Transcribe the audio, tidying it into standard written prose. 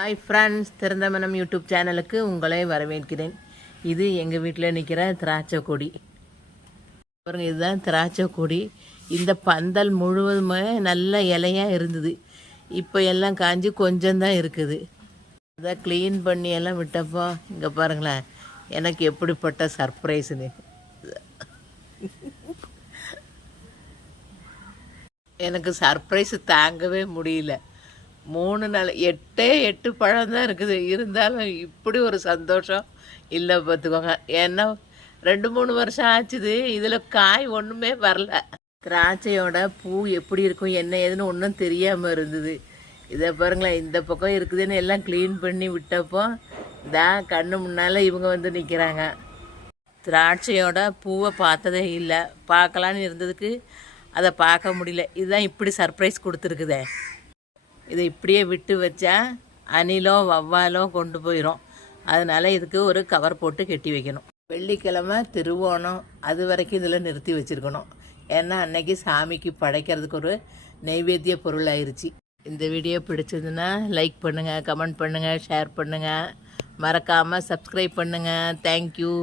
Hi friends, திறந்த மனம் YouTube சேனலுக்கு உங்களை வரவேற்கிறேன். இது எங்கள் வீட்டில் நிற்கிற திராட்சை கொடி. பாருங்க, இதுதான் திராட்சை கொடி. இந்த பந்தல் முழுவதுமே நல்ல இலையாக இருந்தது. இப்போ எல்லாம் காஞ்சி கொஞ்சம்தான் இருக்குது. அதை க்ளீன் பண்ணி எல்லாம் விட்டப்போ இங்கே பாருங்களேன், எனக்கு எப்படிப்பட்ட சர்ப்ரைஸுன்னு. எனக்கு சர்ப்ரைஸ் தாங்கவே முடியல. 3 நாள் 8 பழம் தான் இருக்குது. இருந்தாலும் இப்படி ஒரு சந்தோஷம் இல்லை பார்த்துக்கோங்க. ஏன்னா 2-3 வருஷம் ஆச்சுது, இதில் காய் ஒன்றுமே வரல. திராட்சையோட பூ எப்படி இருக்கும் என்ன ஏதுன்னு ஒன்றும் தெரியாமல் இருந்தது. இதை பாருங்களேன், இந்த பக்கம் இருக்குதுன்னு எல்லாம் க்ளீன் பண்ணி விட்டப்போ தான் கண்ணு முன்னால் இவங்க வந்து நிற்கிறாங்க. திராட்சையோட பூவை பார்த்ததே இல்லை. பார்க்கலான்னு இருந்ததுக்கு அதை பார்க்க முடியல. இதுதான் இப்படி சர்ப்ரைஸ் கொடுத்துருக்குதே. இதை இப்படியே விட்டு வச்சா அணிலோ வவ்வாலோ கொண்டு போயிடும். அதனால் இதுக்கு ஒரு கவர் போட்டு கட்டி வைக்கணும். வெள்ளிக்கிழமை திருவோணம், அது வரைக்கும் இதில் நிறுத்தி வச்சுருக்கணும். ஏன்னா அன்னைக்கு சாமிக்கு படைக்கிறதுக்கு ஒரு நெய்வேத்திய பொருள் ஆயிடுச்சு. இந்த வீடியோ பிடிச்சதுன்னா லைக் பண்ணுங்கள், கமெண்ட் பண்ணுங்கள், ஷேர் பண்ணுங்கள். மறக்காமல் சப்ஸ்கிரைப் பண்ணுங்கள். தேங்க்யூ.